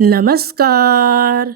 नमस्कार.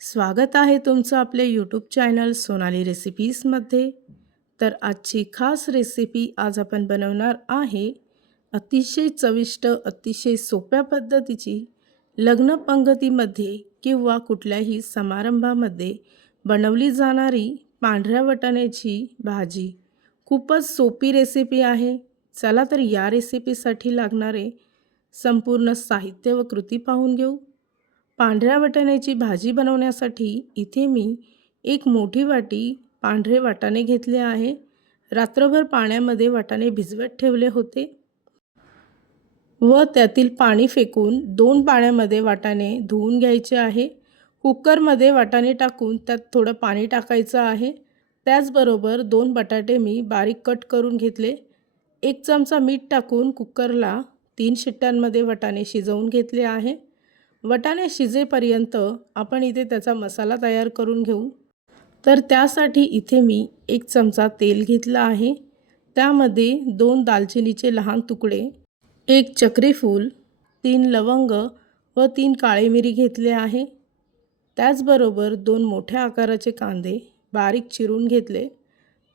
स्वागत आहे तुमचं आपल्या यूट्यूब चॅनल सोनाली रेसिपीजमध्ये तर आजची खास रेसिपी आज आपण बनवणार आहे अतिशय चविष्ट अतिशय सोप्या पद्धतीची लग्न पंगतीमध्ये किंवा कुठल्याही समारंभामध्ये बनवली जाणारी पांढऱ्या वटाण्याची भाजी. खूपच सोपी रेसिपी आहे. चला तर या रेसिपीसाठी लागणारे संपूर्ण साहित्य व कृती पाहून घेऊ. पांढऱ्या वाटाण्याची भाजी बनवण्यासाठी इथे मी एक मोठी वाटी पांढरे वाटाणे घेतले आहे. रात्रभर पाण्यामध्ये वाटाणे भिजवत ठेवले होते. व त्यातील पाणी फेकून दोन पाण्यामध्ये वाटाणे धुवून घ्यायचे आहे. कुकरमध्ये वाटाणे टाकून त्यात थोडं पाणी टाकायचं आहे. त्याचबरोबर दोन बटाटे मी बारीक कट करून घेतले. एक चमचा मीठ टाकून कुकरला तीन शिट्ट्यांमध्ये वाटाणे शिजवून घेतले आहे. वटाणे शिजेपर्यंत आपण इथे त्याचा मसाला तयार करून घेऊ. तर त्यासाठी इथे मी एक चमचा तेल घेतला आहे. त्यामध्ये दोन दालचिनीचे लहान तुकडे एक चक्रीफूल तीन लवंग व तीन काळी मिरी घेतले आहे. त्याचबरोबर दोन मोठ्या आकाराचे कांदे बारीक चिरून घेतले.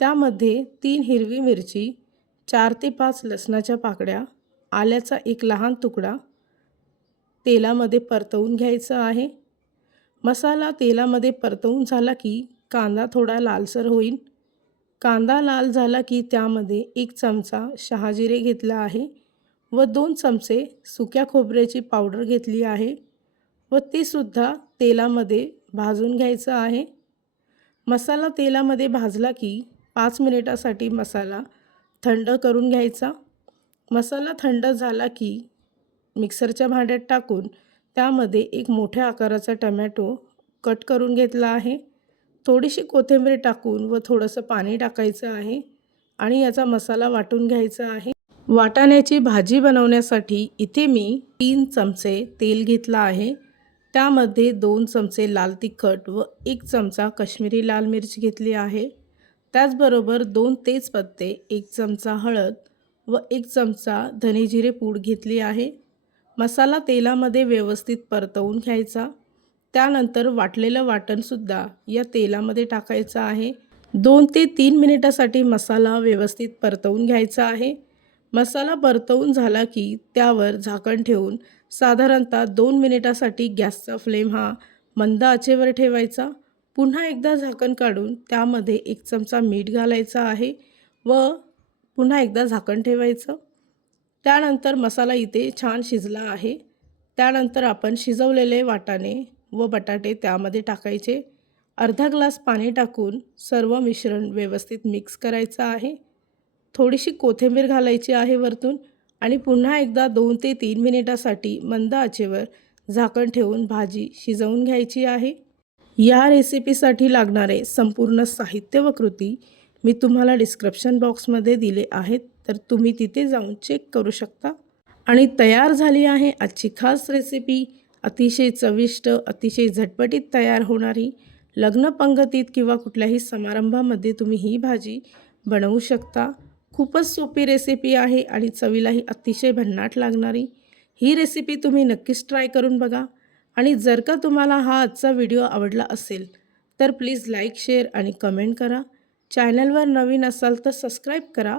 त्यामध्ये तीन हिरवी मिरची चार ते पाच लसणाच्या पाकड्या आल्याचा एक लहान तुकडा तेलामध्ये परतवून घ्यायचं आहे. मसाला तेलामध्ये परतवून झाला की कांदा थोडा लालसर होईल. कांदा लाल झाला की त्यामध्ये एक चमचा शहाजिरे घेतला आहे व दोन चमचे सुक्या खोबऱ्याची पावडर घेतली आहे व ते सुद्धा तेलामध्ये भाजून घ्यायचं आहे. मसाला तेलामध्ये भाजला की पाच मिनिटासाठी मसाला थंड करून घ्यायचा. मसाला थंड झाला की मिक्सरच्या भांड्यात टाकून त्यामध्ये एक मोठ्या आकाराचा टमॅटो कट करून घेतला आहे. थोडीशी कोथिंबीर टाकून व थोडंसं पाणी टाकायचं आहे आणि याचा मसाला वाटून घ्यायचा आहे. वाटाण्याची भाजी बनवण्यासाठी इथे मी तीन चमचे तेल घेतलं आहे. त्यामध्ये दोन चमचे लाल तिखट व एक चमचा कश्मीरी लाल मिरची घेतली आहे. त्याचबरोबर दोन तेजपत्ते एक चमचा हळद व एक चमचा धने जिरे पूड घेतली आहे. मसाला तेलामध्ये व्यवस्थित परतवून घ्यायचा. त्यानंतर वाटलेलं वाटणसुद्धा या तेलामध्ये टाकायचं आहे. दोन ते तीन मिनिटासाठी मसाला व्यवस्थित परतवून घ्यायचा आहे. मसाला परतवून झाला की त्यावर झाकण ठेवून साधारणतः दोन मिनिटासाठी गॅसचा फ्लेम हा मंद आचेवर ठेवायचा. पुन्हा एकदा झाकण काढून त्यामध्ये एक चमचा मीठ घालायचा आहे व पुन्हा एकदा झाकण ठेवायचं. त्यानंतर मसाला इथे छान शिजला आहे. त्यानंतर आपण शिजवलेले वाटाणे व बटाटे त्यामध्ये टाकायचे. अर्धा ग्लास पाणी टाकून सर्व मिश्रण व्यवस्थित मिक्स करायचं आहे. थोडीशी कोथिंबीर घालायची आहे वरतून आणि पुन्हा एकदा दोन ते तीन मिनिटासाठी मंद आचेवर झाकण ठेवून भाजी शिजवून घ्यायची आहे. या रेसिपीसाठी लागणारे संपूर्ण साहित्य व कृती मी तुम्हाला डिस्क्रिप्शन बॉक्समध्ये दिले आहेत. तर तुम्ही तिथे जाऊन चेक करू शकता. आणि तयार झाली आहे आजची खास रेसिपी अतिशय चविष्ट अतिशय झटपटीत तयार होणारी लग्नपंगतीत किंवा कुठल्याही समारंभामध्ये तुम्ही ही भाजी बनवू शकता. खूपच सोपी रेसिपी आहे आणि चवीलाही अतिशय भन्नाट लागणारी. ही रेसिपी तुम्ही नक्कीच ट्राय करून बघा. आणि जर का तुम्हाला हा आजचा व्हिडिओ आवडला असेल तर प्लीज लाईक शेअर आणि कमेंट करा. चॅनलवर नवीन असाल तर सबस्क्राईब करा.